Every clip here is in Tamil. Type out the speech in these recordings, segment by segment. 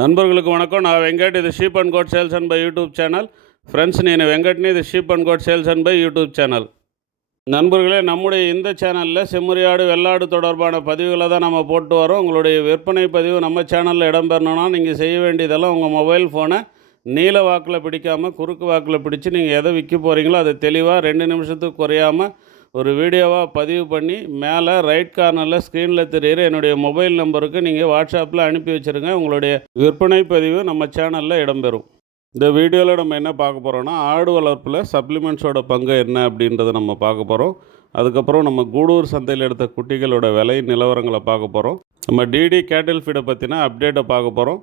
నన్బర్గులకు వణకం. నా వెంకట్. ఇది sheep and goat sales and buy YouTube channel. Friends, నేను வெங்கட்னி. இது sheep and goat sales and buy YouTube channel. நண்பர்களே, நம்முடைய இந்த சேனலில் செம்மறியாடு வெள்ளாடு தொடர்பான பதிவுகளை தான் நம்ம போட்டு வரோம். உங்களுடைய விற்பனை பதிவு நம்ம சேனலில் இடம்பெறணும்னா நீங்கள் செய்ய வேண்டியதெல்லாம் உங்கள் மொபைல் ஃபோனை நீல வாக்கில் பிடிக்காமல் குறுக்கு வாக்கில் பிடிச்சி நீங்கள் எதை விற்க போகிறீங்களோ அதை தெளிவாக 2 நிமிஷத்துக்கு குறையாமல் ஒரு வீடியோவாக பதிவு பண்ணி மேலே ரைட் கார்னரில் ஸ்க்ரீனில் தெரிகிற என்னுடைய மொபைல் நம்பருக்கு நீங்கள் வாட்ஸ்அப்பில் அனுப்பி வச்சுருங்க. உங்களுடைய விற்பனை பதிவு நம்ம சேனலில் இடம்பெறும். இந்த வீடியோவில் நம்ம என்ன பார்க்க போகிறோன்னா, ஆடு வளர்ப்பில் சப்ளிமெண்ட்ஸோட பங்கு என்ன அப்படின்றத நம்ம பார்க்க போகிறோம். அதுக்கப்புறம் நம்ம கூடூர் சந்தையில் எடுத்த குட்டிகளோட விலை நிலவரங்களை பார்க்க போகிறோம். நம்ம டிடி கேட்டில் ஃபீடை பற்றின அப்டேட்டை பார்க்க போகிறோம்.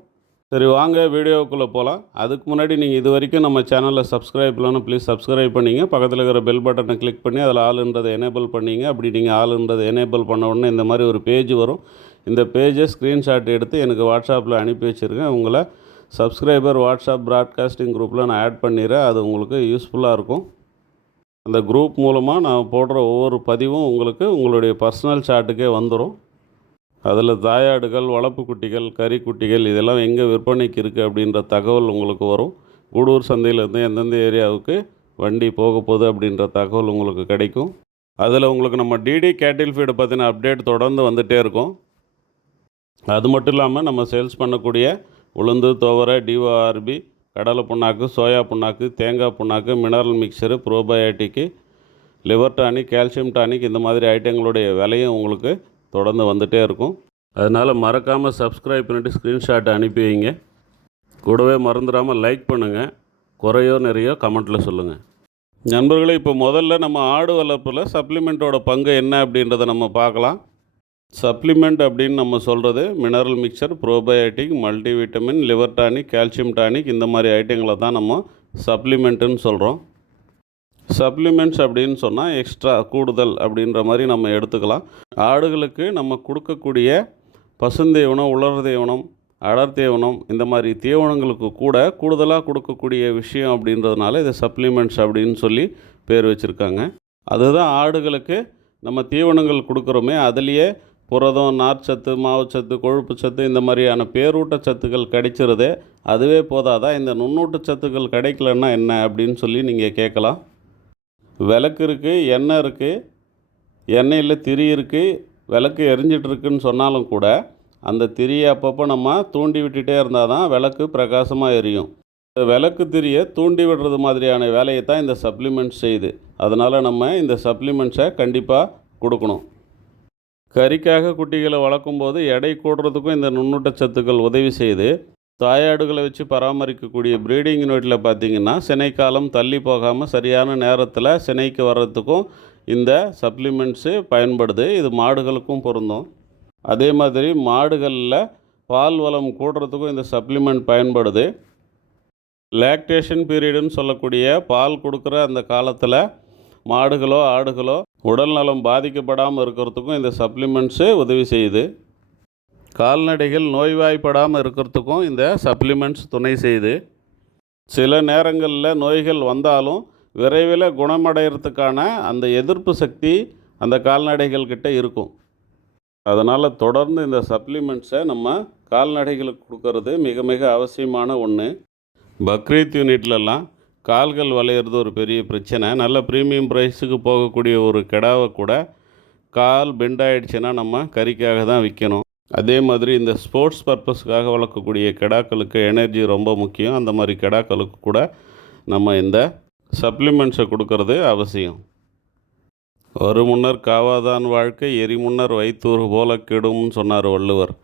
சரி, வாங்க வீடியோவுக்குள்ளே போகலாம். அதுக்கு முன்னாடி நீங்கள் இது வரைக்கும் நம்ம சேனலில் சப்ஸ்கிரைப் பண்ணணும், ப்ளீஸ் சப்ஸ்கிரைப் பண்ணிங்க. பக்கத்தில் இருக்கிற பெல் பட்டனை கிளிக் பண்ணி அதில் ஆளுன்றதை எனேபிள் பண்ணிங்க. அப்படி நீங்கள் ஆளுன்றதை எனேபிள் பண்ண உடனே இந்த மாதிரி ஒரு பேஜ் வரும். இந்த பேஜை ஸ்க்ரீன்ஷாட் எடுத்து எனக்கு வாட்ஸ்அப்பில் அனுப்பி வச்சுருக்கேன். உங்களை சப்ஸ்கிரைபர் வாட்ஸ்அப் ப்ராட்காஸ்டிங் குரூப்பில் நான் ஆட் பண்ணிடுறேன். அது உங்களுக்கு யூஸ்ஃபுல்லாக இருக்கும். அந்த குரூப் மூலமாக நான் போடுற ஒவ்வொரு பதிவும் உங்களுக்கு உங்களுடைய பர்சனல் சாட்டுக்கே வந்துடும். அதில் தாயாடுகள், வளர்ப்பு குட்டிகள், கறி குட்டிகள் இதெல்லாம் எங்கே விற்பனைக்கு இருக்குது அப்படின்ற தகவல் உங்களுக்கு வரும். கூடூர் சந்தையிலேருந்து எந்தெந்த ஏரியாவுக்கு வண்டி போக போகுது அப்படின்ற தகவல் உங்களுக்கு கிடைக்கும். அதில் உங்களுக்கு நம்ம டிடி கேட்டில் ஃபீடை பற்றின அப்டேட் தொடர்ந்து வந்துகிட்டே இருக்கும். அது மட்டும் இல்லாமல் நம்ம சேல்ஸ் பண்ணக்கூடிய உளுந்து, துவரை, டிஓஆர்பி, கடலை புண்ணாக்கு, சோயா புண்ணாக்கு, தேங்காய் புண்ணாக்கு, mineral mixture, probiotic, liver tonic, calcium tonic இந்த மாதிரி ஐட்டங்களுடைய விலையும் உங்களுக்கு தொடர்ந்து வந்துகிட்டே இருக்கும். அதனால் மறக்காமல் சப்ஸ்கிரைப் பண்ணிவிட்டு ஸ்க்ரீன்ஷாட்டை அனுப்பி வைங்க. கூடவே மறந்துடாமல் லைக் பண்ணுங்கள். குறையோ நிறையோ கமெண்ட்டில் சொல்லுங்கள். நண்பர்களே, இப்போ முதல்ல நம்ம ஆடு வளர்ப்பில் சப்ளிமெண்ட்டோட பங்கு என்ன அப்படின்றத நம்ம பார்க்கலாம். சப்ளிமெண்ட் அப்படின்னு நம்ம சொல்கிறது mineral mixer, probiotic, multivitamin, liver tonic, calcium tonic இந்த மாதிரி ஐட்டங்களை தான் நம்ம சப்ளிமெண்ட்டுன்னு சொல்கிறோம். சப்ளிமெண்ட்ஸ் அப்படின்னு சொன்னால் எக்ஸ்ட்ரா, கூடுதல் அப்படின்ற மாதிரி நம்ம எடுத்துக்கலாம். ஆடுகளுக்கு நம்ம கொடுக்கக்கூடிய பசுந்தீவனம், உலர் தீவனம், அடர் தீவனம் இந்த மாதிரி தீவனங்களுக்கு கூட கூடுதலாக கொடுக்கக்கூடிய விஷயம் அப்படின்றதுனால இதை சப்ளிமெண்ட்ஸ் அப்படின்னு சொல்லி பேர் வச்சுருக்காங்க. அதுதான் ஆடுகளுக்கு நம்ம தீவனங்கள் கொடுக்குறோமே அதுலேயே புரதம், நார்ச்சத்து, மாவுச்சத்து, கொழுப்பு சத்து இந்த மாதிரியான பேரூட்டச்சத்துக்கள் கிடைச்சிருது. அதுவே போதாதான், இந்த நுண்ணூட்டச்சத்துக்கள் கிடைக்கலன்னா என்ன அப்படின்னு சொல்லி நீங்கள் கேட்கலாம். விளக்கு இருக்குது, எண்ணெய் இருக்குது, எண்ணெயில் திரி இருக்குது, விளக்கு எரிஞ்சிட்ருக்குன்னு சொன்னாலும் கூட அந்த திரியை அப்பப்போ நம்ம தூண்டி விட்டுட்டே இருந்தால் தான் விளக்கு பிரகாசமாக எரியும். இந்த விளக்கு திரியை தூண்டி விடுறது மாதிரியான வேலையை தான் இந்த சப்ளிமெண்ட்ஸ் செய்யுது. அதனால் நம்ம இந்த சப்ளிமெண்ட்ஸை கண்டிப்பாக கொடுக்கணும். கறிக்காக குட்டிகளை வளர்க்கும்போது எடை கூடுறதுக்கும் இந்த நுண்ணூட்டச்சத்துக்கள் உதவி செய்யுது. தாயாடுகளை வச்சு பராமரிக்கக்கூடிய ப்ரீடிங் யூனிட்டில் பார்த்திங்கன்னா சினைக்காலம் தள்ளி போகாமல் சரியான நேரத்தில் சினைக்கு வர்றதுக்கும் இந்த சப்ளிமெண்ட்ஸு பயன்படுது. இது மாடுகளுக்கும் பொருந்தும். அதே மாதிரி மாடுகளில் பால் வளம் கூடுறதுக்கும் இந்த சப்ளிமெண்ட் பயன்படுது. லாக்டேஷன் பீரியடுன்னு சொல்லக்கூடிய பால் கொடுக்குற அந்த காலத்தில் மாடுகளோ ஆடுகளோ உடல் நலம் பாதிக்கப்படாமல் இருக்கிறதுக்கும் இந்த சப்ளிமெண்ட்ஸு உதவி செய்யுது. கால்நடைகள் நோய்வாய்ப்படாமல் இருக்கிறதுக்கும் இந்த சப்ளிமெண்ட்ஸ் துணை செய்யுது. சில நேரங்களில் நோய்கள் வந்தாலும் விரைவில் குணமடைகிறதுக்கான அந்த எதிர்ப்பு சக்தி அந்த கால்நடைகள்கிட்ட இருக்கும். அதனால் தொடர்ந்து இந்த சப்ளிமெண்ட்ஸை நம்ம கால்நடைகளுக்கு கொடுக்கறது மிக மிக அவசியமான ஒன்று. பக்ரீத் யூனிட்லலாம் கால்கள் வளையிறது ஒரு பெரிய பிரச்சனை. நல்ல ப்ரீமியம் ப்ரைஸுக்கு போகக்கூடிய ஒரு கிடாவை கூட கால் பெண்ட் ஆகிடுச்சுன்னா நம்ம கறிக்காக தான் விற்கணும். அதே மாதிரி இந்த ஸ்போர்ட்ஸ் பர்பஸ்க்காக வளர்க்கக்கூடிய கிடாக்களுக்கு எனர்ஜி ரொம்ப முக்கியம். அந்த மாதிரி கிடாக்களுக்கு கூட நம்ம இந்த சப்ளிமெண்ட்ஸை கொடுக்கறது அவசியம். ஒரு முன்னர் காவாதான் வாழ்க்கை, எரிமுன்னர் வைத்தூர் போல கெடும்னு சொன்னார் வள்ளுவர்.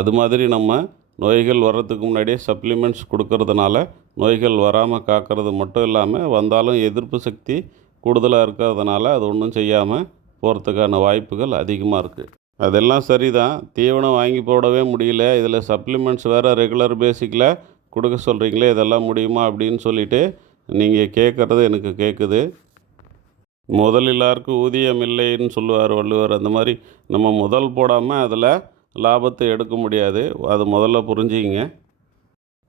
அது மாதிரி நம்ம நோய்கள் வர்றதுக்கு முன்னாடியே சப்ளிமெண்ட்ஸ் கொடுக்கறதுனால நோய்கள் வராமல் காக்கிறது மட்டும் இல்லாமல் வந்தாலும் எதிர்ப்பு சக்தி கூடுதலாக இருக்கிறதுனால அது ஒன்றும் செய்யாமல் போகிறதுக்கான வாய்ப்புகள் அதிகமாக இருக்குது. அதெல்லாம் சரிதான், தீவனம் வாங்கி போடவே முடியல, இதில் சப்ளிமெண்ட்ஸ் வேறு ரெகுலர் பேசிக்கில் கொடுக்க சொல்கிறீங்களே, இதெல்லாம் முடியுமா அப்படின்னு சொல்லிவிட்டு நீங்கள் கேட்குறது எனக்கு கேட்குது. முதலில்லாருக்கு ஊதியம் இல்லைன்னு சொல்லுவார் வள்ளுவர். அந்த மாதிரி நம்ம முதல் போடாமல் அதில் லாபத்தை எடுக்க முடியாது. அது முதல்ல புரிஞ்சிங்க.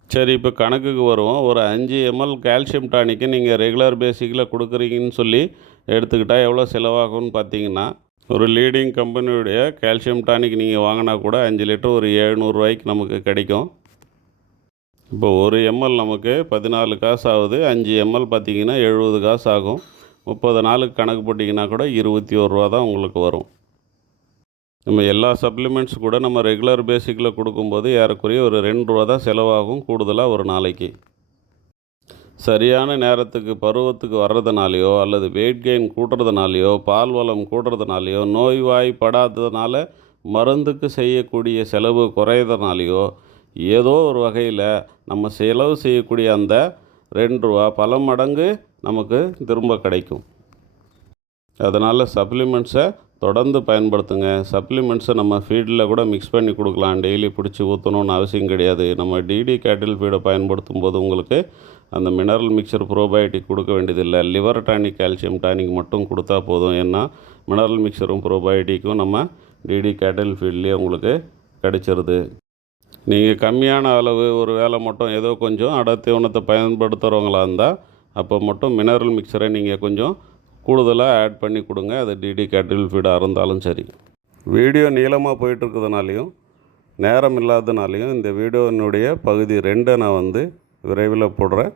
சரி, இப்போ கணக்குக்கு வருவோம். ஒரு 5 ml கால்சியம் டானிக்கு நீங்கள் ரெகுலர் பேசிக்கில் கொடுக்குறீங்கன்னு சொல்லி எடுத்துக்கிட்டால் எவ்வளோ செலவாகும்னு பார்த்தீங்கன்னா, ஒரு லீடிங் கம்பெனியுடைய கால்சியம் டானிக் நீங்கள் வாங்கினா கூட 5 லிட்டர் ஒரு 700 ரூபாய்க்கு நமக்கு கிடைக்கும். இப்போ ஒரு எம்எல் நமக்கு 14 காசு ஆகுது. 5 எம்எல் பார்த்திங்கன்னா 70 காசு ஆகும். 30 நாளுக்கு கணக்கு போட்டிங்கன்னா கூட 21 ரூபா தான் உங்களுக்கு வரும். நம்ம எல்லா சப்ளிமெண்ட்ஸ் கூட நம்ம ரெகுலர் பேசிக்கில் கொடுக்கும்போது ஏறக்குறைய ஒரு 2 ரூபா தான் செலவாகும் கூடுதலாக ஒரு நாளைக்கு. சரியான நேரத்துக்கு பருவத்துக்கு வர்றதுனாலையோ அல்லது வெயிட் கெயின் கூட்டுறதுனாலையோ பால் வளம் கூட்டுறதுனாலையோ நோய்வாய்ப்படாததுனால மருந்துக்கு செய்யக்கூடிய செலவு குறையிறதுனாலையோ ஏதோ ஒரு வகையில் நம்ம செலவு செய்யக்கூடிய அந்த 2 ரூபா பல மடங்கு நமக்கு திரும்ப கிடைக்கும். அதனால் சப்ளிமெண்ட்ஸை தொடர்ந்து பயன்படுத்துங்க. சப்ளிமெண்ட்ஸை நம்ம ஃபீடில் கூட மிக்ஸ் பண்ணி கொடுக்கலாம். டெய்லி பிடிச்சி ஊற்றணுன்னு அவசியம் கிடையாது. நம்ம டிடி கேட்டில் ஃபீடை பயன்படுத்தும் போது உங்களுக்கு அந்த மினரல் மிக்சர் ப்ரோபயோட்டிக் கொடுக்க வேண்டியதில்லை. லிவர் டானிக் கால்சியம் டானிக் மட்டும் கொடுத்தா போதும். ஏன்னா மினரல் மிக்சரும் ப்ரோபயோட்டிக்கும் நம்ம டிடி கேட்டில் ஃபீட்லேயே உங்களுக்கு கிடைச்சிருது. நீங்கள் கம்மியான அளவு ஒரு வேளை மட்டும் ஏதோ கொஞ்சம் அடர் தீவனத்தை பயன்படுத்துகிறவங்களா இருந்தால் அப்போ மட்டும் மினரல் மிக்சரை நீங்கள் கொஞ்சம் கூடுதலாக ஆட் பண்ணி கொடுங்க. அது டிடி கேட்டில் ஃபீடாக இருந்தாலும் சரி. வீடியோ நீளமாக போயிட்டுருக்கிறதுனாலையும் நேரம் இல்லாததுனாலையும் இந்த வீடியோனுடைய பகுதி 2 நான் விரைவில் போடுறேன்.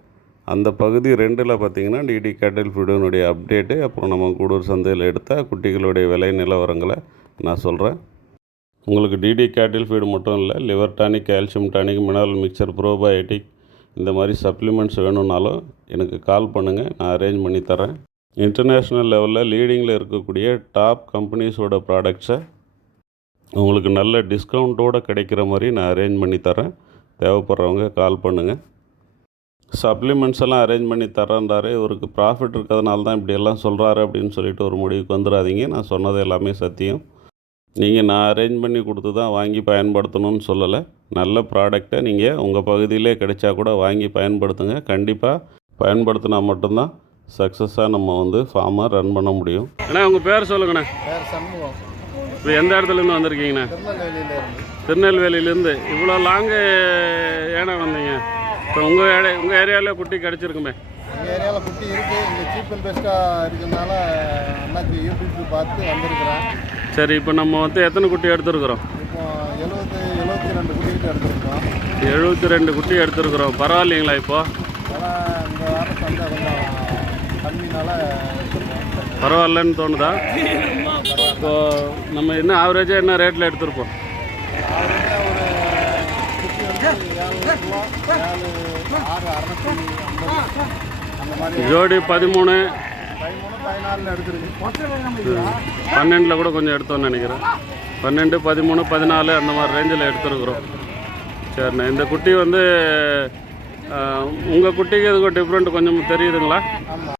அந்த பகுதி 2ல் பார்த்திங்கன்னா டிடி கேட்டில் ஃபீடினுடைய அப்டேட்டு, அப்புறம் நம்ம கூடூர் சந்தையில் எடுத்த குட்டிகளுடைய விலை நிலவரங்களை நான் சொல்கிறேன். உங்களுக்கு டிடி கேட்டில் ஃபீடு மட்டும் இல்லை, liver tonic calcium tonic mineral mixer probiotic இந்த மாதிரி சப்ளிமெண்ட்ஸ் வேணும்னாலும் எனக்கு கால் பண்ணுங்கள், நான் அரேஞ்ச் பண்ணி தரேன். இன்டர்நேஷ்னல் லெவலில் லீடிங்கில் இருக்கக்கூடிய டாப் கம்பெனிஸோட ப்ராடக்ட்ஸை உங்களுக்கு நல்ல டிஸ்கவுண்ட்டோடு கிடைக்கிற மாதிரி நான் அரேஞ்ச் பண்ணி தரேன். தேவைப்படுறவங்க கால் பண்ணுங்கள். சப்ளிமெண்ட்ஸ் எல்லாம் அரேஞ்ச் பண்ணி தரேன்றாரு, இவருக்கு ப்ராஃபிட் இருக்கிறதுனால தான் இப்படியெல்லாம் சொல்கிறாரு அப்படின்னு சொல்லிட்டு ஒரு முடிவுக்கு வந்துடாதீங்க. நான் சொன்னது எல்லாமே சத்தியம். நீங்கள் நான் அரேஞ்ச் பண்ணி கொடுத்து தான் வாங்கி பயன்படுத்தணும்னு சொல்லலை. நல்ல ப்ராடக்டை நீங்கள் உங்கள் பகுதியிலே கிடைச்சா கூட வாங்கி பயன்படுத்துங்க. கண்டிப்பாக பயன்படுத்தினா மட்டும்தான் சக்ஸஸாக நம்ம ஃபார்மை ரன் பண்ண முடியும். அண்ணா உங்கள் பேர் சொல்லுங்கண்ணா. பேர் சண்முகம். இப்போ எந்த இடத்துலேருந்து வந்திருக்கீங்கண்ணா? திருநெல்வேலியிலேருந்து. இவ்வளோ லாங்கு ஏன்னா வந்தீங்க? இப்போ உங்கள் ஏரியாவில் குட்டி கிடச்சிருக்குமே? எங்கள் ஏரியாவில் குட்டி இருக்குது. இங்கே சீப் அண்ட் பெஸ்ட்டாக இருக்கிறதுனால அண்ணாச்சி யூடியூப் பார்த்து வந்திருக்கிறேன். சரி, இப்போ நம்ம எத்தனை குட்டி எடுத்துருக்குறோம்? இப்போ 72 குட்டிகிட்ட எடுத்துருக்கோம். 72 குட்டி எடுத்துருக்குறோம். பரவாயில்லைங்களா? இப்போ ஆனால் இந்த வாரம் சந்தை கொஞ்சம் கம்மினால பரவாயில்லன்னு தோணுதா? இப்போ நம்ம என்ன ஆவரேஜாக என்ன ரேட்டில் எடுத்துருப்போம்? ஆவரேஜாக ஒரு குட்டி 700 ரூபா, 650 அந்த மாதிரி. ஜோடி 13 14 எடுத்துருக்கு. 12 கூட கொஞ்சம் எடுத்தோன்னு நினைக்கிறேன். 12, 13, 14 அந்த மாதிரி ரேஞ்சில் எடுத்துருக்குறோம். சரிண்ணே, இந்த குட்டி உங்கள் குட்டிக்கு இதுக்கு டிஃப்ரெண்ட் கொஞ்சம் தெரியுதுங்களா? ஆமாம்,